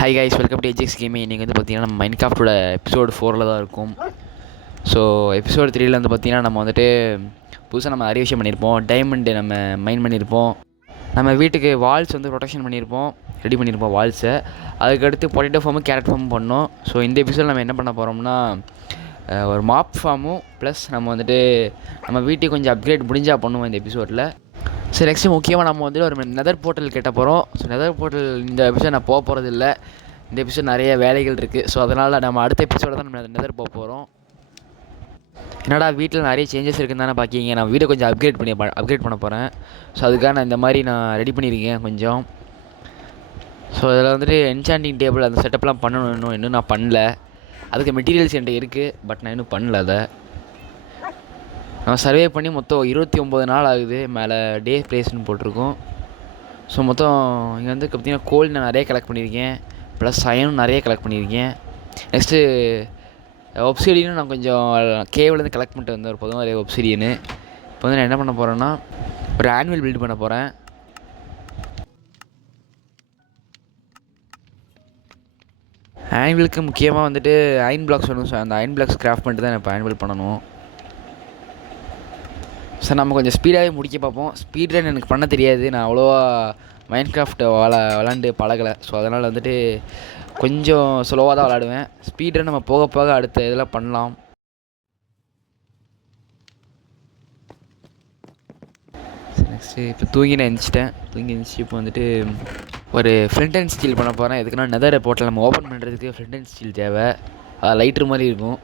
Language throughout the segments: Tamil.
ஹாய் கைஸ், வெல்கம் டு எஜெக்ஸ் கேமிங். இன்றைக்கி வந்து பார்த்திங்கன்னா நம்ம மைன்கிராஃப்டோட எபிசோடு 4 தான் இருக்கும். ஸோ எபிசோடு 3 வந்து பார்த்திங்கன்னா நம்ம வந்துட்டு புதுசாக நம்ம நிறைய விஷயம் பண்ணியிருப்போம். டைமண்டு நம்ம மைன் பண்ணியிருப்போம். நம்ம வீட்டுக்கு வால்ஸ் வந்து ப்ரொடெக்ஷன் பண்ணியிருப்போம், ரெடி பண்ணியிருப்போம் வால்ஸை. அதுக்கடுத்து பொட்டேட்டோ ஃபார்மும் கேரட் ஃபார்மும் பண்ணோம். ஸோ இந்த எபிசோட் நம்ம என்ன பண்ண போகிறோம்னா ஒரு மாப் ஃபார்மும் ப்ளஸ் நம்ம வந்துட்டு நம்ம வீட்டுக்கு கொஞ்சம் அப்கிரேட் முடிஞ்சால் பண்ணுவோம் இந்த எபிசோடில். ஸோ நெக்ஸ்ட்டு முக்கியமாக நம்ம வந்து ஒரு நெதர் போர்ட்டல் கேட்ட போகிறோம். ஸோ நெதர் போர்ட்டல் இந்த எபிசோட் நான் போக போகிறது இல்லை. இந்த எபிசோட் நிறைய வேலைகள் இருக்குது. ஸோ அதனால் நம்ம அடுத்த எபிசோட தான் நம்ம நெதர் போக போகிறோம். என்னடா வீட்டில் நிறைய சேஞ்சஸ் இருக்குன்னு தானே பார்க்கிங்க. நான் வீடை கொஞ்சம் அப்கிரேட் பண்ண போகிறேன். ஸோ அதுக்காக நான் இந்த மாதிரி நான் ரெடி பண்ணியிருக்கேன் கொஞ்சம். ஸோ அதில் வந்துட்டு என்சாண்டிங் டேபிள் அந்த செட்டப்லாம் பண்ணணும். இன்னும் நான் பண்ணல. அதுக்கு மெட்டீரியல்ஸ் என்கிட்ட இருக்குது, பட் நான் இன்னும் பண்ணல. அதை நம்ம சர்வே பண்ணி மொத்தம் 29 நாள் ஆகுது. மேலே டே பிளேஸ்னு போட்டிருக்கோம். ஸோ மொத்தம் இங்கே வந்து பார்த்திங்கன்னா கோல் நான் நிறைய கலெக்ட் பண்ணியிருக்கேன், ப்ளஸ் அயனும் நிறைய கலெக்ட் பண்ணியிருக்கேன். நெக்ஸ்ட்டு ஒப்சிடியனும் நான் கொஞ்சம் கேவ்லேருந்து கலெக்ட் பண்ணிட்டு வந்தேன், ஒரு பொதுவாக நிறைய ஒப்சிடியனு. இப்போ வந்து நான் என்ன பண்ண போகிறேன்னா ஒரு ஆனுவல் பில்ட் பண்ண போகிறேன். ஆனுவலுக்கு முக்கியமாக வந்துட்டு அயன் பிளாக்ஸ் வேணும். ஸோ அந்த அயன் பிளாக்ஸ் கிராஃப்ட் பண்ணிட்டு தான் இப்போ ஆனுவல் பண்ணணும். ஸோ நம்ம கொஞ்சம் ஸ்பீடாகவே முடிக்க பார்ப்போம். ஸ்பீட் ரன் எனக்கு பண்ண தெரியாது. நான் அவ்வளோவா மைன்கிராஃப்ட் விளாண்டு பழகலை. ஸோ அதனால் வந்துட்டு கொஞ்சம் ஸ்லோவாக தான் விளாடுவேன். ஸ்பீட் ரன் நம்ம போக போக அடுத்த இதெல்லாம் பண்ணலாம். நெக்ஸ்ட்டு இப்போ தூங்கி எழுந்திரிச்சு இப்போ வந்துட்டு ஒரு ஃப்ளிண்ட் அண்ட் ஸ்டீல் பண்ண போகிறேன். எதுக்குன்னா நெதர் போர்ட்டல் நம்ம ஓப்பன் பண்ணுறதுக்கு ஃப்ளிண்ட் அண்ட் ஸ்டீல் தேவை. அது லைட்ரு மாதிரி இருக்கும்.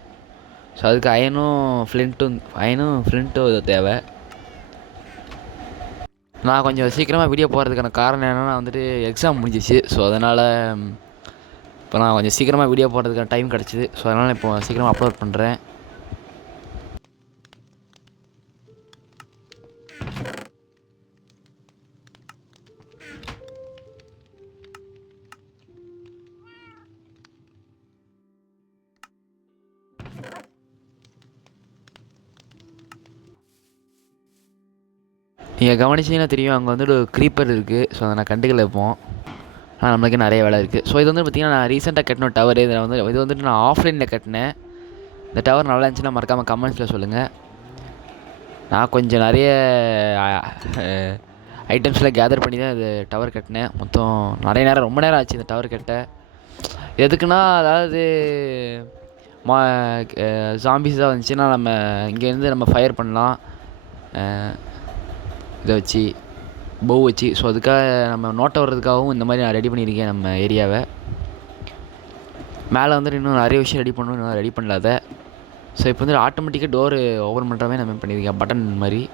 ஸோ அதுக்கு அயனும் ஃப்ளிண்ட்டும் தேவை. நான் கொஞ்சம் சீக்கிரமாக வீடியோ போகிறதுக்கான காரணம் என்னென்னா வந்துட்டு எக்ஸாம் முடிஞ்சிச்சு. ஸோ அதனால் இப்போ நான் கொஞ்சம் சீக்கிரமாக வீடியோ போடுறதுக்கான டைம் கிடச்சிது. ஸோ அதனால் இப்போ சீக்கிரமாக அப்லோட் பண்ணுறேன். நீங்கள் கவனிச்சிங்கன்னா தெரியும், அங்கே வந்துட்டு ஒரு க்ரீப்பர் இருக்குது. ஸோ அதை நான் கண்டுக்கல வைப்போம். ஆனால் நம்மளுக்கு நிறைய வேலை இருக்குது. ஸோ இது வந்து பார்த்திங்கன்னா நான் ரீசெண்டாக கட்டின டவர். இது வந்துட்டு நான் ஆஃப்லைனில் கட்டினேன். இந்த டவர் நல்லா இருந்துச்சுன்னா மறக்காமல் கமெண்ட்ஸில் சொல்லுங்கள். நான் கொஞ்சம் நிறைய ஐட்டம்ஸ்லாம் கேதர் பண்ணி தான் இது டவர் கட்டினேன். மொத்தம் ரொம்ப நேரம் ஆச்சு இந்த டவர் கட்ட. எதுக்குன்னா அதாவது ஜாம்பிஸ் தான் வந்துச்சுன்னா நம்ம இங்கேருந்து நம்ம ஃபயர் பண்ணலாம் இதை வச்சு, போ வச்சு. ஸோ அதுக்காக நம்ம நோட்டை வர்றதுக்காகவும் இந்த மாதிரி நான் ரெடி பண்ணியிருக்கேன் நம்ம ஏரியாவை. மேலே வந்துட்டு இன்னும் நிறைய விஷயம் ரெடி பண்ணணும், இன்னும் ரெடி பண்ணலாத. ஸோ இப்போ வந்து ஆட்டோமேட்டிக்காக டோரு ஓப்பன் பண்ணுறவே நம்ம பண்ணியிருக்கேன், பட்டன் மாதிரி.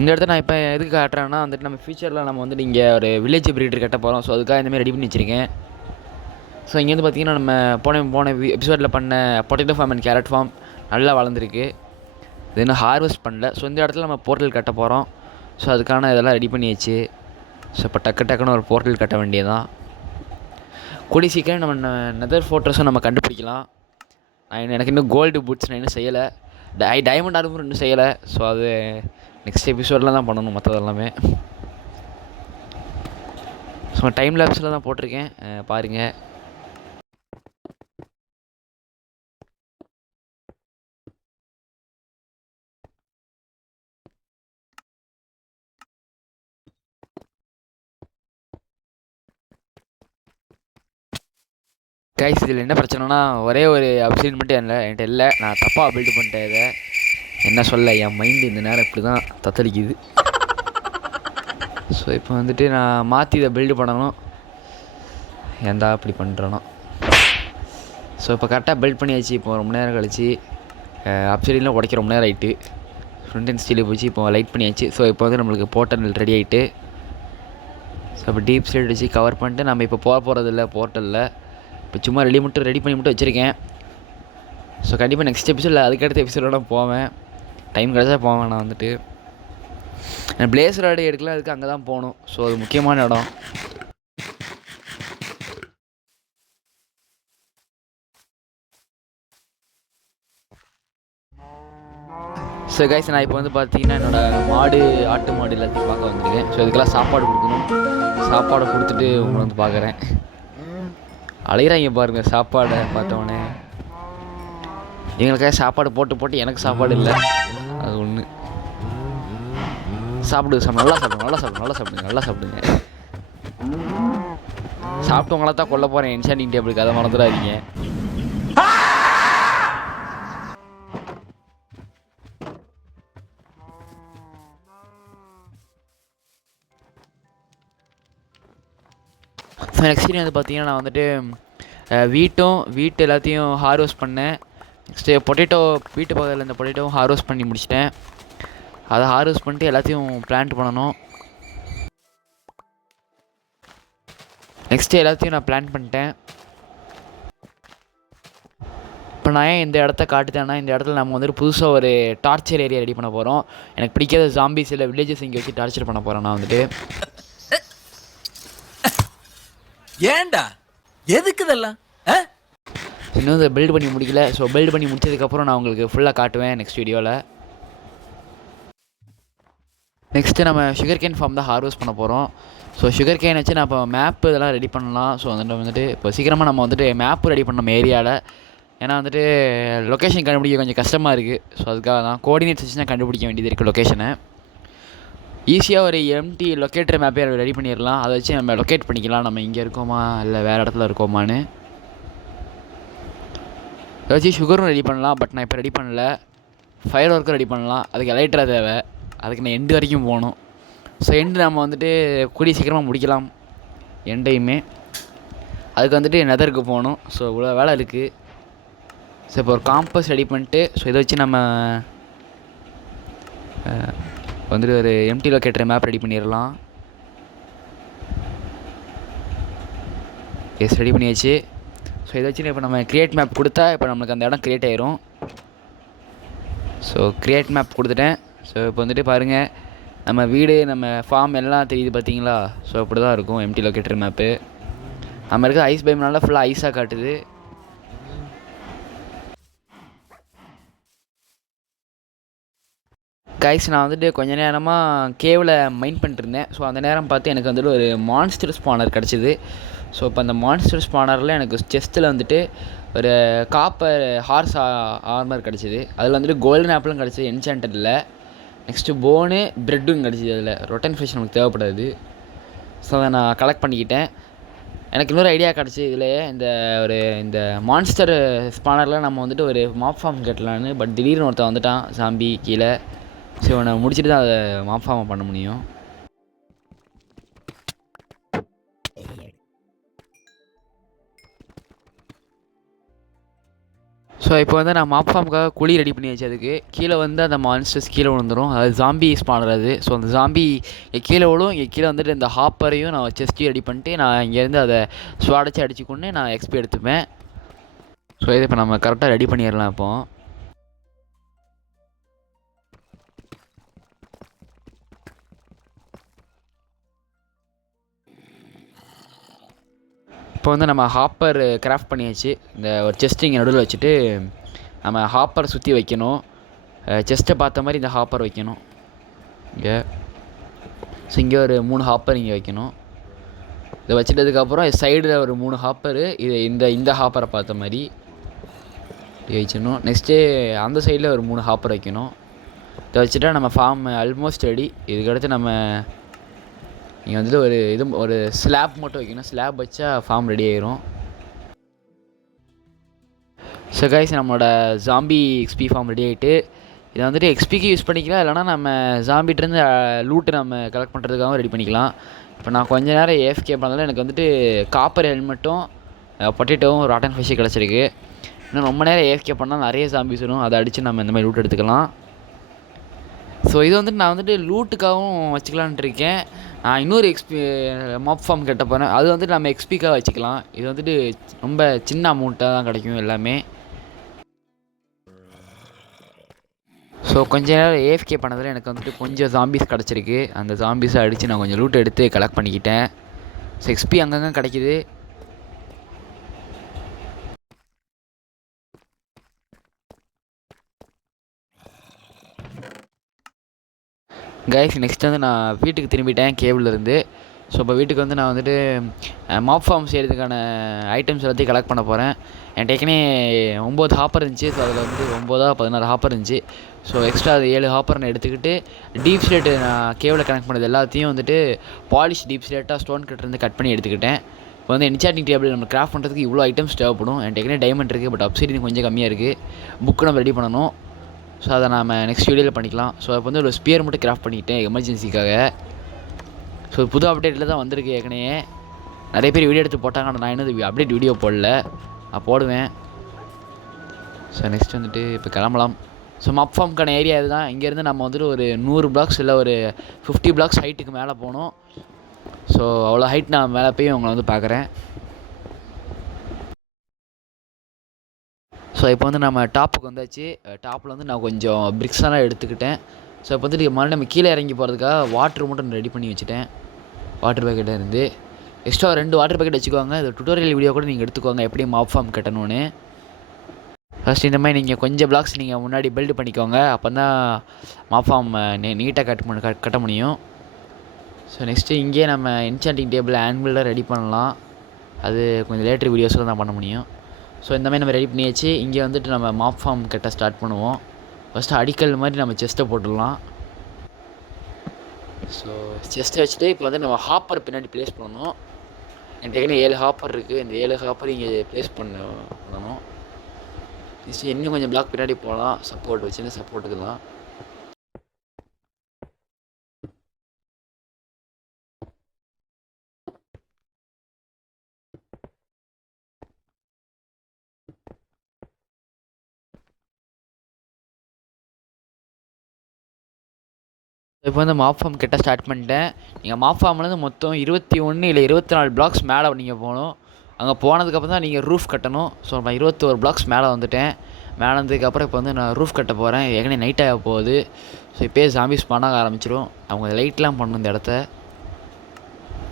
இந்த இடத்த நான் இப்போ எதுக்கு காட்டுறேன்னா வந்துட்டு நம்ம ஃபியூச்சரில் நம்ம வந்துட்டு இங்கே ஒரு வில்லேஜ் பிரீடர் கட்ட போகிறோம். ஸோ அதுக்காக இந்தமாதிரி ரெடி பண்ணி வச்சுருக்கேன். ஸோ இங்கேருந்து பார்த்திங்கன்னா நம்ம போன எபிசோடில் பண்ண potato farm and carrot farm நல்லா வளர்ந்துருக்கு. இது இன்னும் ஹார்வெஸ்ட் பண்ணல. ஸோ இந்த இடத்துல நம்ம போர்ட்டல் கட்ட போகிறோம். ஸோ அதுக்கான இதெல்லாம் ரெடி பண்ணியாச்சு. ஸோ இப்போ டக்குன்னு ஒரு போர்ட்டல் கட்ட வேண்டியதான். கூடி சீக்கிரம் நம்ம நெதர் ஃபோர்ட்ரஸும் நம்ம கண்டுபிடிக்கலாம். எனக்கு இன்னும் கோல்டு பூட்ஸ் நான் இன்னும் செய்யலை. டைமண்ட் ஆர்மர் இன்னும் செய்யலை. ஸோ அது நெக்ஸ்ட் எபிசோடில் தான் பண்ணணும் மற்றதெல்லாமே. ஸோ டைம் லேப்ஸில் தான் போட்டிருக்கேன், பாருங்கள். கைஸ், இதில் என்ன பிரச்சனைனா ஒரே ஒரு அப்சைன் மட்டும் என்கிட்ட இல்லை. நான் தப்பாக பில்டு பண்ணிட்டேன். இதை என்ன சொல்ல, என் மைண்டு இந்த நேரம் இப்படி தான் தத்தளிக்குது. ஸோ இப்போ வந்துட்டு நான் மாற்றி இதை பில்டு பண்ணணும். ஏன்டா இப்படி பண்ணுறேனோ. ஸோ இப்போ கரெக்டாக பில்ட் பண்ணியாச்சு. இப்போ ரொம்ப நேரம் கழிச்சு அப்சைடில் உடைக்க ரொம்ப நேரம் ஆகிட்டு ஃப்ரண்ட் அண்ட் ஸ்டீலில் போச்சு. இப்போ லைட் பண்ணியாச்சு. ஸோ இப்போ வந்து நம்மளுக்கு போர்ட்டல் ரெடி ஆகிட்டு, ஸோ இப்போ டீப் ஸ்லைட் வச்சு கவர் பண்ணிட்டு நம்ம இப்போ போகிறதில்ல போர்ட்டலில். இப்போ சும்மா ரெடி பண்ணி மட்டும் வச்சுருக்கேன். ஸோ கண்டிப்பாக நெக்ஸ்ட் எபிசோடில் அதுக்கடுத்த எபிசோடோட போவேன். டைம் கிடச்சா போவேன். நான் வந்துட்டு பிளேஸ் ராடு எடுக்கலாம், அதுக்கு அங்கே தான் போகணும். ஸோ அது முக்கியமான இடம். ஸோ கைஸ் நான் இப்போ வந்து பார்த்தீங்கன்னா என்னோடய மாடு ஆட்டு மாடு எல்லாத்தையும் பார்க்க வந்திருக்கேன். ஸோ இதுக்கெல்லாம் சாப்பாடு கொடுக்கணும். சாப்பாடை கொடுத்துட்டு உங்களை வந்து பார்க்குறேன். அலையிறாங்க பாருங்கள் சாப்பாடை பார்த்தவொடனே. எங்களுக்காக சாப்பாடு போட்டு போட்டு எனக்கு சாப்பாடு இல்லை, அது ஒன்று. சாப்பிடுங்க, நல்லா சாப்பிடுங்க, நல்லா சாப்பிடுங்க, நல்லா சாப்பிடுங்க, நல்லா சாப்பிடுங்க. சாப்பிட்டவங்கள தான் கொல்ல போகிறேன் என்ஷாண்டிங் டேபிளுக்கு, அதை மறந்துடாதீங்க. ஸோ நெக்ஸ்ட் வந்து பார்த்தீங்கன்னா நான் வந்துட்டு வீட்டு எல்லாத்தையும் ஹார்வெஸ்ட் பண்ணேன். நெக்ஸ்ட்டு பொட்டேட்டோ வீட்டு பக்கத்தில் இந்த பொட்டேட்டோவும் ஹார்வெஸ்ட் பண்ணி முடிச்சிட்டேன். அதை ஹார்வெஸ்ட் பண்ணிட்டு எல்லாத்தையும் பிளான்ட் பண்ணணும். நெக்ஸ்ட்டு எல்லாத்தையும் நான் பிளான் பண்ணிட்டேன். இப்போ நான் ஏன் இந்த இடத்த காட்டுத்தேன்னா, இந்த இடத்துல நம்ம வந்துட்டு புதுசாக ஒரு டார்ச்சர் ஏரியா ரெடி பண்ண போகிறோம். எனக்கு பிடிக்காத ஜாம்பிஸ் இல்லை வில்லேஜஸ் இங்கே வச்சு டார்ச்சர் பண்ண போகிறேன் நான் வந்துட்டு. ஏண்டா எதுக்கு இதெல்லாம் இன்னும் இதை பில்ட் பண்ணி முடிக்கல. ஸோ பில்ட் பண்ணி முடிச்சதுக்கப்புறம் நான் உங்களுக்கு ஃபுல்லாக காட்டுவேன் நெக்ஸ்ட் வீடியோவில். நெக்ஸ்ட்டு நம்ம சுகர் கேன் ஃபார்ம் தான் ஹார்வெஸ்ட் பண்ண போகிறோம். ஸோ சுகர் கேன் வச்சு நான் இப்போ மேப்பு இதெல்லாம் ரெடி பண்ணலாம். ஸோ வந்துட்டு இப்போ சீக்கிரமாக நம்ம வந்துட்டு மேப்பு ரெடி பண்ண நம்ம ஏரியாவில். ஏன்னா வந்துட்டு லொக்கேஷன் கண்டுபிடிக்க கொஞ்சம் கஷ்டமாக இருக்குது. ஸோ அதுக்காக தான் கோஆர்டினேட்ஸ் வச்சு தான் கண்டுபிடிக்க வேண்டியது இருக்குது லொக்கேஷனை. ஈஸியாக ஒரு எம்டி லொக்கேட்டர் மேப்பே ரெடி பண்ணிடலாம். அதை வச்சு நம்ம லொக்கேட் பண்ணிக்கலாம், நம்ம இங்கே இருக்கோமா இல்லை வேறு இடத்துல இருக்கோமான்னு. அதை வச்சு சுகரும் ரெடி பண்ணலாம். பட் நான் இப்போ ரெடி பண்ணல. ஃபயர் ஒர்க்கும் ரெடி பண்ணலாம். அதுக்கு எலைட்ரா தேவை. அதுக்கு நான் எண்டு வரைக்கும் போகணும். ஸோ எண்டு நம்ம வந்துட்டு கூடிய சீக்கிரமாக முடிக்கலாம் எண்டையுமே. அதுக்கு வந்துட்டு நெதருக்கு போகணும். ஸோ இவ்வளோ வேலை இருக்குது. ஸோ இப்போ ஒரு காம்பஸ் ரெடி பண்ணிட்டு ஸோ இதை வச்சு நம்ம வந்துட்டு ஒரு எம்டி லொக்கேட்டர் மேப் ரெடி பண்ணிடலாம். எஸ் ரெடி பண்ணியாச்சு. ஸோ இதை வச்சு இப்போ நம்ம க்ரியேட் மேப் கொடுத்தா இப்போ நம்மளுக்கு அந்த இடம் க்ரியேட் ஆயிரும். ஸோ க்ரியேட் மேப் கொடுத்துட்டேன். ஸோ இப்போ வந்துட்டு பாருங்கள், நம்ம வீடு நம்ம ஃபார்ம் எல்லாம் தெரியுது பார்த்தீங்களா. ஸோ அப்படி தான் இருக்கும் எம்டி லொக்கேட்டர் மேப்பு. நம்ம இருக்க ஐஸ் பைம்னால ஃபுல்லாக ஐஸாக காட்டுது. கைஸ் நான் வந்துட்டு கொஞ்ச நேரமாக கேவில் மைண்ட் பண்ணிட்டுருந்தேன். ஸோ அந்த நேரம் பார்த்து எனக்கு வந்துட்டு ஒரு மான்ஸ்டர் ஸ்பானர் கிடச்சிது. ஸோ இப்போ அந்த மான்ஸ்டர் ஸ்பானரில் எனக்கு செஸ்ட்டில் வந்துட்டு ஒரு காப்பர் ஹார்ஸ் ஆர்மர் கிடச்சிது. அதில் வந்துட்டு கோல்டன் ஆப்பிளும் கிடச்சிது என்சாண்டடில். நெக்ஸ்ட்டு போனு ப்ரெட்டும் கிடச்சிது. அதில் ரொட்டன் ஃபிஷ் நமக்கு தேவைப்படாது. ஸோ அதை நான் கலெக்ட் பண்ணிக்கிட்டேன். எனக்கு இன்னொரு ஐடியா கிடச்சி இதில் இந்த மான்ஸ்டர் ஸ்பானரில் நம்ம வந்துட்டு ஒரு மாப் ஃபார்ம் கட்டலான்னு. பட் திடீர்னு ஒருத்தன் வந்துட்டான் சாம்பி கீழே. ஸோ நான் முடிச்சுட்டு தான் அதை மாப் ஃபார்ம் பண்ண முடியும். ஸோ இப்போ வந்து நான் மாப் ஃபார்முக்காக குழி ரெடி பண்ணியாச்சு. அதுக்கு கீழே வந்து அந்த மான்ஸ்டர்ஸ் கீழே விழுந்துடும். அது ஜாம்பி ஸ்பானர் அது. ஸோ அந்த ஜாம்பி கீழே விழும். இங்கே கீழே வந்துட்டு இந்த ஹாப்பரையும் நான் செஸ்ட்டையும் ரெடி பண்ணிட்டு நான் இங்கேருந்து அதை ஸ்வாடச்சு அடிச்சுக்கொண்டு நான் எக்ஸ்பி எடுத்துப்பேன். ஸோ இதை இப்போ நம்ம கரெக்டாக ரெடி பண்ணிடலாம். இப்போ வந்து நம்ம ஹாப்பர் கிராஃப்ட் பண்ணியாச்சு. இந்த ஒரு செஸ்ட்டு இங்கே நடுவில் வச்சுட்டு நம்ம ஹாப்பரை சுற்றி வைக்கணும். செஸ்ட்டை பார்த்த மாதிரி இந்த ஹாப்பர் வைக்கணும் இங்கே. ஸோ இங்கே ஒரு 3 ஹாப்பர் இங்கே வைக்கணும். இதை வச்சுட்டதுக்கப்புறம் சைடில் ஒரு 3 ஹாப்பரு இது இந்த ஹாப்பரை பார்த்த மாதிரி வச்சிடணும். நெக்ஸ்ட்டு அந்த சைடில் ஒரு 3 ஹாப்பர் வைக்கணும். இதை வச்சுட்டா நம்ம ஃபார்ம் ஆல்மோஸ்ட் ரெடி. இதுக்கடுத்து நம்ம இங்கே வந்துட்டு ஒரு ஸ்லாப் மட்டும் வைக்கணும். ஸ்லாப் வச்சா ஃபார்ம் ரெடி ஆயிரும். ஸோ கைஸ் நம்மளோட ஜாம்பி எக்ஸ்பி ஃபார்ம் ரெடி ஆகிட்டு இதை வந்துட்டு எக்ஸ்பிக்கு யூஸ் பண்ணிக்கலாம். இல்லைனா நம்ம ஜாம்பிகிட்டேருந்து லூட்டு நம்ம கலெக்ட் பண்ணுறதுக்காகவும் ரெடி பண்ணிக்கலாம். இப்போ நான் கொஞ்ச நேரம் ஏஎஃப்கே பண்ணதால எனக்கு வந்துட்டு காப்பர் ஹெல்மெட்டும் பொட்டேட்டோவும் ராட்டன் ஃபிஷ்ஷு கிடச்சிருக்கு. இன்னும் ரொம்ப நேரம் ஏஎஃப்கே பண்ணால் நிறைய ஜாம்பிஸ் வரும். அதை அடித்து நம்ம இந்த மாதிரி லூட் எடுத்துக்கலாம். ஸோ இது வந்துட்டு நான் வந்துட்டு லூட்டுக்காகவும் வச்சுக்கலான்ட்டு இருக்கேன். நான் இன்னொரு மாப் ஃபார்ம் கட்ட போகிறேன். அது வந்துட்டு நம்ம எக்ஸ்பிக்காக வச்சுக்கலாம். இது வந்துட்டு ரொம்ப சின்ன அமௌண்ட்டாக தான் கிடைக்கும் எல்லாமே. ஸோ கொஞ்ச நேரம் ஏஎஃப்கே பண்ணதில் எனக்கு வந்துட்டு கொஞ்சம் ஜாம்பிஸ் கிடச்சிருக்கு. அந்த ஜாம்பிஸை அடித்து நான் கொஞ்சம் லூட் எடுத்து கலெக்ட் பண்ணிக்கிட்டேன். ஸோ எக்ஸ்பி அங்கங்கே கிடைக்கிது. கைஸ் நெக்ஸ்ட் வந்து நான் வீட்டுக்கு திரும்பிட்டேன் கேபிள்லேருந்து. ஸோ இப்போ வீட்டுக்கு வந்து நான் வந்துட்டு மாப் ஃபார்ம் செய்கிறதுக்கான ஐட்டம்ஸ் எல்லாத்தையும் கலெக்ட் பண்ண போகிறேன். என்கிட்ட ஏற்கனவே 9 ஹாப்பர் இருந்துச்சு. ஸோ அதில் வந்து 16 ஹாப்பர் இருந்துச்சு. ஸோ எக்ஸ்ட்ரா அது 7 ஹாப்பர் நான் எடுத்துக்கிட்டு டீப் ஸ்லேட்டு நான் கேபிளில் கனெக்ட் பண்ணது எல்லாத்தையும் வந்துட்டு பாலிஷ் டீப் ஸ்லேட்டாக ஸ்டோன் கட்டருந்து கட் பண்ணி எடுத்துக்கிட்டேன். இப்போ வந்து என்சாண்டிங் டேபிள் நம்ம கிராஃப்ட் பண்ணுறதுக்கு இவ்வளோ ஐட்டம்ஸ் தேவைப்படும். என்கிட்ட ஏற்கனவே டைமண்ட் இருக்குது, பட் அப்சைடிங் கொஞ்சம் கம்மியாக இருக்குது. புக்கு நம்ம ரெடி பண்ணணும். ஸோ அதை நம்ம நெக்ஸ்ட் வீடியோவில் பண்ணிக்கலாம். ஸோ இப்போ வந்து ஒரு ஸ்பியர் மட்டும் கிராஃப்ட் பண்ணிக்கிட்டேன் எமர்ஜென்சிக்காக. ஸோ புது அப்டேட்டில் தான் வந்திருக்கு. ஏற்கனவே நிறைய பேர் வீடியோ எடுத்து போட்டாங்க, ஆனால் நான் இன்னும் அப்டேட் வீடியோ போடல, நான் போடுவேன். ஸோ நெக்ஸ்ட் வந்துட்டு இப்போ கிளம்பலாம். ஸோ மப் ஃபார்முக்கான ஏரியா இதுதான். இங்கேருந்து நம்ம வந்துட்டு ஒரு 100 பிளாக்ஸ் இல்லை ஒரு 50 பிளாக்ஸ் ஹைட்டுக்கு மேலே போகணும். ஸோ அவ்வளோ ஹைட் நான் மேலே போய் உங்களை வந்து பார்க்குறேன். ஸோ இப்போ வந்து நம்ம டாப்புக்கு வந்தாச்சு. டாப்பில் வந்து நான் கொஞ்சம் பிரிக்ஸெல்லாம் எடுத்துக்கிட்டேன். ஸோ இப்போ வந்துட்டு மறுபடியும் நம்ம கீழே இறங்கி போகிறதுக்காக வாட்ரு மட்டும் நான் ரெடி பண்ணி வச்சுட்டேன். வாட்டர் பேக்கெட்டாக இருந்து எக்ஸ்ட்ரா 2 வாட்டர் பேக்கெட் வச்சுக்கோங்க. இது டுட்டோரியல் வீடியோ கூட நீங்கள் எடுத்துக்கோங்க எப்படி மாப் ஃபார்ம் கட்டணும்னு. ஃபஸ்ட் இந்த மாதிரி நீங்கள் கொஞ்சம் பிளாக்ஸ் நீங்கள் முன்னாடி பில்டு பண்ணிக்கோங்க. அப்போ தான் மாப் ஃபார்ம் நீட்டாக கட்ட முடியும். ஸோ நெக்ஸ்ட்டு இங்கேயே நம்ம என்சாண்டிங் டேபிள் ஆன்பிளில் ரெடி பண்ணலாம். அது கொஞ்சம் லேட்டர் வீடியோஸில் தான் பண்ண முடியும். ஸோ இந்த மாதிரி நம்ம ரெடி பண்ணியாச்சு. இங்கே வந்துட்டு நம்ம மாப் ஃபார்ம் கட்ட ஸ்டார்ட் பண்ணுவோம். ஃபஸ்ட்டு அடிக்கல் மாதிரி நம்ம செஸ்ட்டை போட்டுடலாம். ஸோ செஸ்ட்டை வச்சுட்டு இப்போ வந்து நம்ம ஹாப்பர் பின்னாடி ப்ளேஸ் பண்ணணும். என்கிட்ட 7 ஹாப்பர் இருக்குது. இந்த 7 ஹாப்பர் இங்கே ப்ளேஸ் பண்ணணும். நெக்ஸ்ட்டு இன்னும் கொஞ்சம் பிளாக் பின்னாடி போகலாம். சப்போர்ட் வச்சுன்னு சப்போர்ட்டுக்கு தான். இப்போ வந்து மாப் ஃபார்ம் கிட்ட ஸ்டார்ட் பண்ணிட்டேன். நீங்கள் மாப் ஃபார்ம்லேருந்து மொத்தம் 21 இல்லை 24 பிளாக்ஸ் மேலே நீங்கள் போகணும். அங்கே போனதுக்கப்புறம் தான் நீங்கள் ரூஃப் கட்டணும். ஸோ நான் 21 பிளாக்ஸ் மேலே வந்துட்டேன். மேலே வந்ததுக்கப்புறம் இப்போ வந்து நான் ரூஃப் கட்ட போகிறேன். ஏற்கனவே நைட் ஆக போகுது. ஸோ இப்போயே ஜாம்பிஸ் பண்ண ஆரம்பிச்சிடும். அவங்க லைட்லாம் பண்ணணும். இந்த இடத்த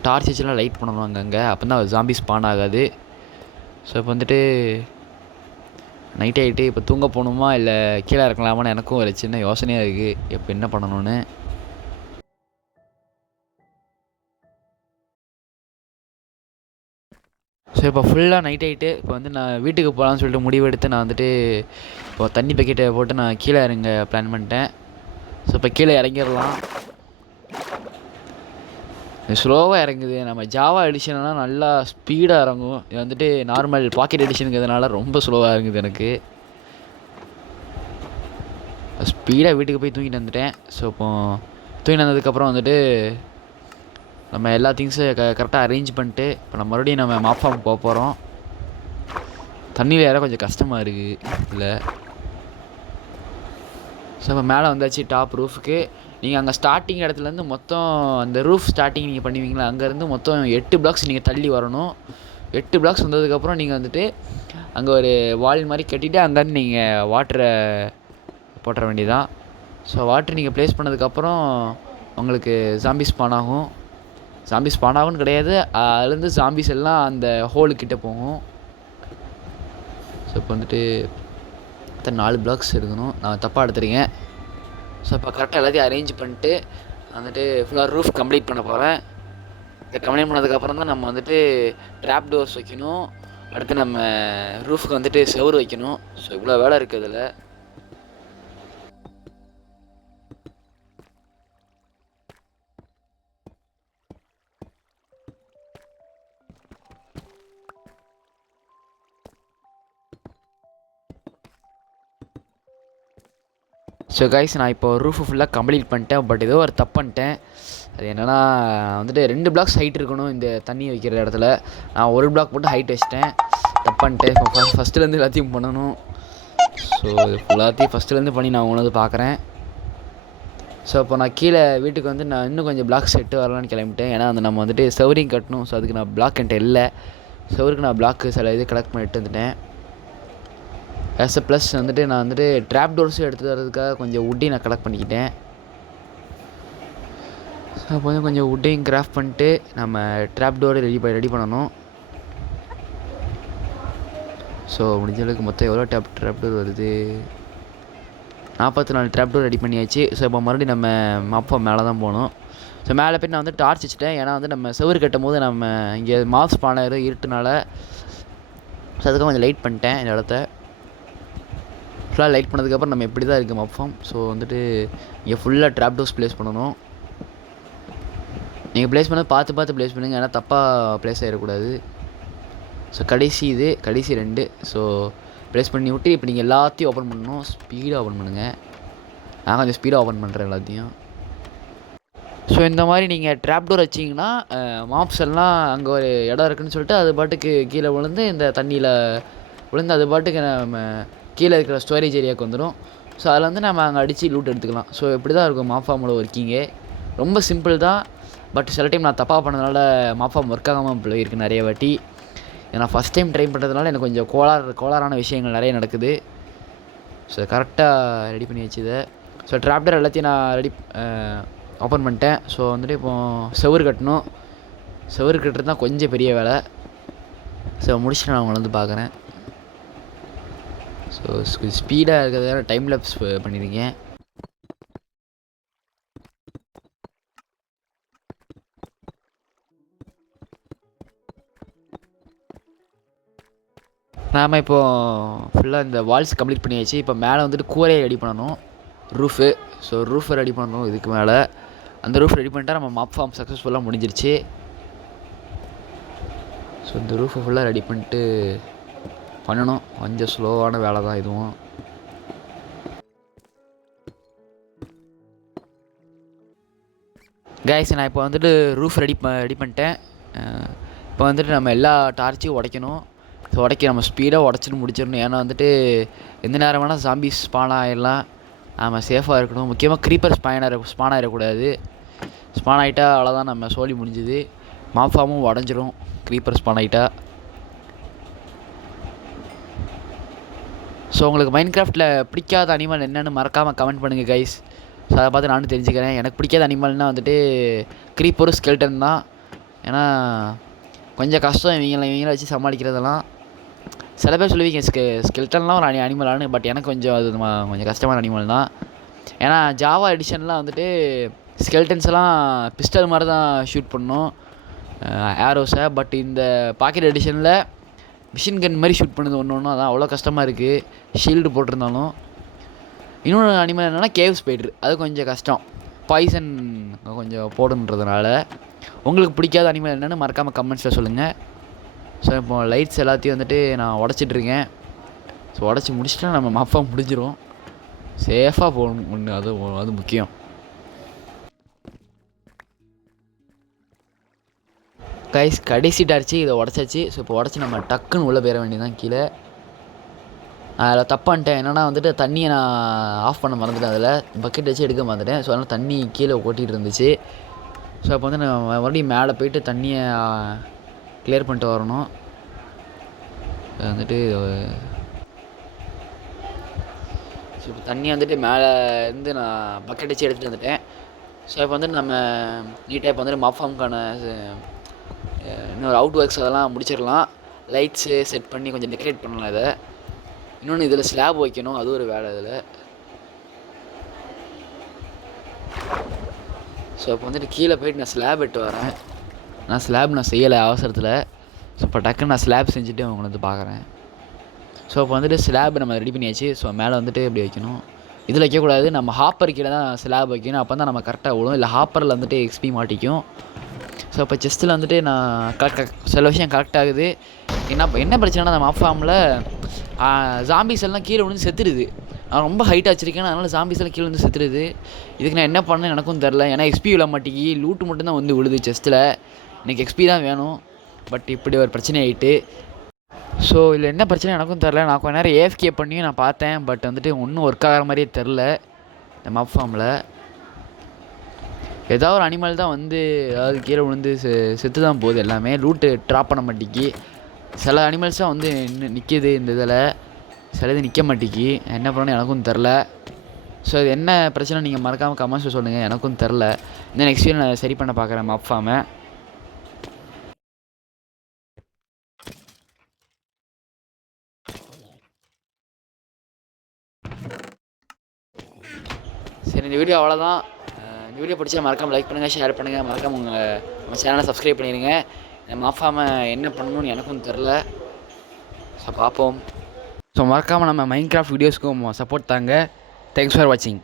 டார்ச் வச்சுலாம் லைட் பண்ணணும் அங்கங்கே. அப்போ தான் ஜாம்பிஸ் ஸ்பான் ஆகாது. ஸோ இப்போ வந்துட்டு நைட் ஆகிட்டு இப்போ தூங்க போகணுமா இல்லை கீழே இறக்கலாமான்னு எனக்கும் ஒரு சின்ன யோசனையாக இருக்குது இப்போ என்ன பண்ணணும்னு. ஸோ இப்போ ஃபுல்லாக நைட் ஆகிட்டு இப்போ வந்து நான் வீட்டுக்கு போகலான்னு சொல்லிட்டு முடிவெடுத்து நான் வந்துட்டு இப்போ தண்ணி பக்கெட்டை போட்டு நான் கீழே இறங்க பிளான் பண்ணிட்டேன். ஸோ இப்போ கீழே இறங்கிடலாம். ஸ்லோவாக இறங்குது. நம்ம ஜாவா எடிஷன்னா நல்லா ஸ்பீடாக இறங்கும். இது வந்துட்டு நார்மல் பாக்கெட் எடிஷனுங்கிறதுனால ரொம்ப ஸ்லோவாக இறங்குது எனக்கு. ஸ்பீடாக வீட்டுக்கு போய் தூங்கிட்டு வந்துட்டேன். ஸோ இப்போ தூங்கிட்டு வந்ததுக்கப்புறம் வந்துட்டு நம்ம எல்லா திங்ஸும் கரெக்டாக அரேஞ்ச் பண்ணிட்டு இப்போ நம்ம மறுபடியும் நம்ம மாப் ஃபார்ம் போக போகிறோம். தண்ணியில் ஏற கொஞ்சம் கஷ்டமாக இருக்குது இல்லை. ஸோ இப்போ மேலே வந்தாச்சு டாப் ரூஃபுக்கு. நீங்கள் அங்கே ஸ்டார்டிங் இடத்துலேருந்து மொத்தம் அந்த ரூஃப் ஸ்டார்டிங் நீங்கள் பண்ணுவீங்களா, அங்கேருந்து மொத்தம் 8 பிளாக்ஸ் நீங்கள் தள்ளி வரணும். 8 பிளாக்ஸ் வந்ததுக்கப்புறம் நீங்கள் வந்துட்டு அங்கே ஒரு வால் மாதிரி கட்டிவிட்டு அங்கேருந்து நீங்கள் வாட்டரை போட்டுற வேண்டியதான். ஸோ வாட்டர் நீங்கள் ப்ளேஸ் பண்ணதுக்கப்புறம் உங்களுக்கு ஜாம்பிஸ் ஸ்பான் ஆகும். ஜாம்பிஸ் ஸ்பான் ஆகும்னு கிடையாது, அதுலேருந்து ஜாம்பிஸ் எல்லாம் அந்த ஹோலுக்கிட்ட போகும். ஸோ இப்போ வந்துட்டு 4 பிளாக்ஸ் எடுக்கணும். நான் தப்பாக எடுத்துருக்கேன். ஸோ இப்போ கரெக்டாக எல்லாத்தையும் அரேஞ்ச் பண்ணிட்டு வந்துட்டு ஃபுல்லாக ரூஃப் கம்ப்ளீட் பண்ண போகிறேன். இதை கம்ப்ளீட் பண்ணதுக்கப்புறம் தான் நம்ம வந்துட்டு ட்ராப் டோர்ஸ் வைக்கணும். அடுத்து நம்ம ரூஃபுக்கு வந்துட்டு செவுரு வைக்கணும். ஸோ இவ்வளோ வேலை இருக்குது அதில். ஸோ கைஸ் நான் இப்போ ரூஃபு ஃபுல்லாக கம்ப்ளீட் பண்ணிட்டேன். பட் ஏதோ ஒரு தப்பு பண்ணிட்டேன். அது என்னென்னா வந்துட்டு 2 பிளாக்ஸ் ஹைட் இருக்கணும் இந்த தண்ணி வைக்கிற இடத்துல. நான் 1 பிளாக் மட்டும் ஹைட் வச்சிட்டேன். தப்பு பண்ணிட்டேன். இப்போ ஃபஸ்ட்டுலேருந்து எல்லாத்தையும் பண்ணணும். ஸோ ஃபுல்லாத்தையும் ஃபஸ்ட்டுலேருந்து பண்ணி நான் உணவு பார்க்குறேன். ஸோ இப்போ நான் கீழே வீட்டுக்கு வந்து நான் இன்னும் கொஞ்சம் பிளாக்ஸ் செட்டு வரலான்னு கிளம்பிட்டேன். ஏன்னா அந்த நம்ம வந்துட்டு செவரிங் கட்டணும். ஸோ அதுக்கு நான் பிளாக் என்கிட்ட இல்லை. செவருக்கு நான் பிளாக்கு சில இது கலெக்ட் பண்ணிட்டு வந்துட்டேன். ப்ளஸ் வந்துட்டு நான் வந்துட்டு ட்ராப் டோர்ஸும் எடுத்து வரதுக்காக கொஞ்சம் வுட்டி நான் கலெக்ட் பண்ணிக்கிட்டேன். ஸோ அப்போ கொஞ்சம் வுட்டையும் கிராஃப்ட் பண்ணிட்டு நம்ம ட்ராப் டோரை ரெடி பண்ணணும். ஸோ முடிஞ்ச அளவுக்கு மொத்தம் எவ்வளோ ட்ராப் டோர் வருது, 44 ட்ராப் டோர் ரெடி பண்ணியாச்சு. ஸோ இப்போ மறுபடியும் நம்ம மாப் ஃபார்ம் மேலே தான் போகணும். ஸோ மேலே போய்ட்டு நான் வந்து டார்ச் வச்சுட்டேன். ஏன்னா வந்து நம்ம செவுரு கட்டும் போது நம்ம இங்கே மாப் ஸ்பான் ஆயிரும் இருட்டுனால. ஸோ அதுக்காக கொஞ்சம் லைட் பண்ணிட்டேன் இந்த இடத்த. ஃபுல்லாக லைட் பண்ணதுக்கப்புறம் நம்ம எப்படி தான் இருக்குது மாப் ஃபார்ம். ஸோ வந்துட்டு இங்கே ஃபுல்லாக ட்ராப் டோர்ஸ் ப்ளேஸ் பண்ணணும். நீங்கள் ப்ளேஸ் பண்ணது பார்த்து ப்ளேஸ் பண்ணுங்கள், ஏன்னா தப்பாக ப்ளேஸ் ஆகிடக்கூடாது. ஸோ கடைசி 2. ஸோ ப்ளேஸ் பண்ணி விட்டு இப்போ நீங்கள் எல்லாத்தையும் ஓப்பன் பண்ணணும். ஸ்பீடாக ஓப்பன் பண்ணுங்கள். நான் கொஞ்சம் ஸ்பீடாக ஓப்பன் பண்ணுறேன் எல்லாத்தையும். ஸோ இந்த மாதிரி நீங்கள் ட்ராப் டோர் வச்சிங்கன்னா மாப்ஸ் எல்லாம் அங்கே ஒரு இடம் இருக்குதுன்னு சொல்லிட்டு அது பாட்டுக்கு கீழே விழுந்து இந்த தண்ணியில் விழுந்து அது பாட்டுக்கு நம்ம கீழே இருக்கிற ஸ்டோரேஜ் ஏரியாவுக்கு வந்துடும். ஸோ அதில் வந்து நம்ம அங்கே அடித்து லூட் எடுத்துக்கலாம். ஸோ இப்படி தான் இருக்கும் மாப் ஃபார்மோட ஒர்க்கிங்கே. ரொம்ப சிம்பிள் தான். பட் சில டைம் நான் தப்பாக பண்ணதுனால மாப் ஃபார்ம் ஒர்க் ஆகாமல் போயிருக்கு நிறைய வாட்டி. நான் ஃபஸ்ட் டைம் ட்ரை பண்ணுறதுனால எனக்கு கொஞ்சம் கோளாறான விஷயங்கள் நிறைய நடக்குது. ஸோ கரெக்டாக ரெடி பண்ணி வச்சு இதை. ஸோ ட்ராப்டர் எல்லாத்தையும் நான் ரெடி ஓப்பன் பண்ணிட்டேன். ஸோ வந்துட்டு இப்போது செவுரு கட்டணும். செவுரு கட்டுறது தான் கொஞ்சம் பெரிய வேலை. ஸோ முடிச்சுட்டு நான் உங்களை வந்து பார்க்குறேன். ஸோ ஸ்பீடாக இருக்கிறதால டைம் லேப்ஸ் பண்ணியிருக்கேன். நாம் இப்போது ஃபுல்லாக இந்த வால்ஸ் கம்ப்ளீட் பண்ணியாச்சு. இப்போ மேலே வந்துட்டு கூரையை ரெடி பண்ணணும், ரூஃபு. ஸோ ரூஃபை ரெடி பண்ணணும். இதுக்கு மேலே அந்த ரூஃப் ரெடி பண்ணிட்டா நம்ம மாப் ஃபார்ம் சக்ஸஸ்ஃபுல்லாக முடிஞ்சிருச்சு. ஸோ இந்த ரூஃபை ஃபுல்லாக ரெடி பண்ணிட்டு பண்ணணும். கொஞ்சம் ஸ்லோவான வேலை தான் இதுவும். கைஸ் நான் இப்போ வந்துட்டு ரூஃப் ரெடி பண்ணிட்டேன். இப்போ வந்துட்டு நம்ம எல்லா டார்ச்சையும் உடைக்கணும். ஸோ நம்ம ஸ்பீடாக உடச்சிட்டு முடிச்சிடணும். ஏன்னா வந்துட்டு எந்த நேரம் வேணால் ஜாம்பிஸ் ஸ்பான் ஆகிடலாம். நம்ம சேஃபாக இருக்கணும். முக்கியமாக க்ரீப்பர் ஸ்பான் ஆகிடக்கூடாது. ஸ்பான் ஆகிட்டா அவ்வளோதான், நம்ம சோலி முடிஞ்சுது. மாப் ஃபார்மும் உடஞ்சிரும் க்ரீப்பர் ஸ்பான் ஆகிட்டா. ஸோ உங்களுக்கு மைன்கிராஃப்ட்டில் பிடிக்காத அனிமல் என்னென்னு மறக்காமல் கமெண்ட் பண்ணுங்கள் கைஸ். ஸோ அதை பார்த்து நானும் தெரிஞ்சுக்கிறேன். எனக்கு பிடிக்காத அனிமல்னால் வந்துட்டு க்ரீப்பரும் ஸ்கெல்டன் தான். ஏன்னா கொஞ்சம் கஷ்டம் இவங்கள வச்சு சமாளிக்கிறதெல்லாம். சில பேர் சொல்லுவீங்க ஸ்கெல்டன்லாம் ஒரு அனிமலானு. பட் எனக்கு கொஞ்சம் அது கொஞ்சம் கஷ்டமான அனிமல் தான். ஏன்னா ஜாவா எடிஷன்லாம் வந்துட்டு ஸ்கெல்டன்ஸ்லாம் பிஸ்டல் மாதிரி தான் ஷூட் பண்ணணும் ஏரோஸை. பட் இந்த பாக்கெட் எடிஷனில் மிஷின் கன் மாதிரி ஷூட் பண்ணுது ஒன்று அதான் அவ்வளோ கஷ்டமாக இருக்குது ஷீல்டு போட்டிருந்தாலும். இன்னொன்று அனிமல் என்னென்னா கேவ் ஸ்பைடர். அது கொஞ்சம் கஷ்டம், பாய்சன் கொஞ்சம் போடுன்றதுனால. உங்களுக்கு பிடிக்காத அனிமல் என்னென்னு மறக்காமல் கமெண்ட்ஸில் சொல்லுங்கள். ஸோ இப்போ லைட்ஸ் எல்லாத்தையும் வந்துட்டு நான் உடச்சிட்ருக்கேன். ஸோ உடச்சி முடிச்சுட்டா நம்ம மாப்பாக முடிஞ்சிடும். சேஃபாக போகணும் ஒன்று, அது முக்கியம். கைஸ் கடைசி டார்ச்சி இதை உடச்சாச்சு. ஸோ இப்போ உடச்சி நம்ம டக்குன்னு உள்ளே போயிட வேண்டியதான் கீழே. அதில் தப்பான்ட்டேன். என்னென்னா வந்துட்டு தண்ணியை நான் ஆஃப் பண்ண மறந்துட்டேன். அதில் பக்கெட் வச்சு எடுக்க மறந்துட்டேன். ஸோ அதனால் தண்ணி கீழே ஓட்டிகிட்டு இருந்துச்சு. ஸோ அப்போ வந்து நான் மறுபடியும் மேலே போய்ட்டு தண்ணியை கிளியர் பண்ணிட்டு வரணும். வந்துட்டு ஸோ இப்போ தண்ணியை வந்துட்டு மேலே இருந்து நான் பக்கெட் வச்சு எடுத்துகிட்டு வந்துட்டேன். ஸோ இப்போ வந்துட்டு நம்ம நீட்டாக இப்போ வந்துட்டு மாப் ஃபார்முக்கான இன்னொரு அவுட் ஒர்க்ஸ் அதெல்லாம் முடிச்சிடலாம். லைட்ஸு செட் பண்ணி கொஞ்சம் டெக்கரேட் பண்ணலாம் இதை. இன்னொன்று இதில் ஸ்லாப் வைக்கணும், அது ஒரு வேலை இதில். ஸோ இப்போ வந்துட்டு கீழே போய்ட்டு நான் ஸ்லாப் எட்டு வரேன். நான் செய்யலை அவசரத்தில். ஸோ இப்போ டக்குன்னு நான் ஸ்லாப் செஞ்சுட்டு அவங்களை வந்து பார்க்குறேன். ஸோ இப்போ வந்துட்டு ஸ்லாப் நம்ம ரெடி பண்ணியாச்சு. ஸோ மேலே வந்துட்டு இப்படி வைக்கணும். இதில் வைக்கக்கூடாது, நம்ம ஹாப்பர் கீழே தான் ஸ்லாப் வைக்கணும். அப்போ தான் நம்ம கரெக்டாக விடும். இல்லை ஹாப்பரில் வந்துட்டு எக்ஸ்பி மாட்டிக்கும். ஸோ இப்போ செஸ்ட்டில் வந்துட்டு நான் சில விஷயம் கரெக்டாகுது. என்ன பிரச்சனைனா அந்த மாப் ஃபார்மில் ஜாம்பிஸ் எல்லாம் கீழே விழுந்து செத்துடுது. நான் ரொம்ப ஹைட்டாக வச்சுருக்கேன், அதனால் ஜாம்பிஸ் எல்லாம் கீழே வந்து செத்துடுது. இதுக்கு நான் என்ன பண்ணேன்னு எனக்கும் தெரில. ஏன்னா எக்ஸ்பி விழ மாட்டேங்கி லூட்டு மட்டும்தான் வந்து விழுது செஸ்ட்டில். எனக்கு எக்ஸ்பி தான் வேணும். பட் இப்படி ஒரு பிரச்சனை ஆகிட்டு. ஸோ இதில் என்ன பிரச்சனை எனக்கும் தெரில. நான் கொஞ்ச நேரம் ஏஎஃப்கே பண்ணியும் நான் பார்த்தேன். பட் வந்துட்டு ஒன்றும் ஒர்க் ஆகிற மாதிரியே தெரில இந்த மாப் ஃபார்மில். ஏதாவது ஒரு அனிமல் தான் வந்து ஏதாவது கீழே விழுந்து செத்து தான் போகுது. எல்லாமே லூட்டு ட்ராப் பண்ண மாட்டேங்கி. சில அனிமல்ஸ் தான் வந்து நிற்கிது இந்த இதில், சில இது நிற்க மாட்டேங்கி. என்ன பண்ணணும்னு எனக்கும் தெரில. ஸோ இது என்ன பிரச்சனை நீங்கள் மறக்காமல் கமெண்ட்ஸில் சொல்லுங்கள். எனக்கும் தெரில. இந்த நெக்ஸ்ட் வீடியோ நான் சரி பண்ண பார்க்குறேன் மாப் ஃபார்மை. சரி, இந்த வீடியோ அவ்வளோதான். இந்த வீடியோ பிடிச்சா மறக்காமல் லைக் பண்ணுங்கள், ஷேர் பண்ணுங்கள், மறக்காமல் நம்ம சேனலை சப்ஸ்கிரைப் பண்ணிடுங்க. மாஃபாமல் என்ன பண்ணணும்னு எனக்கும் தெரில. ஸோ பார்ப்போம். ஸோ மறக்காமல் நம்ம மைன்கிராஃப்ட் வீடியோஸ்க்கும் சப்போர்ட் தாங்க. தேங்க்ஸ் ஃபார் வாட்சிங்.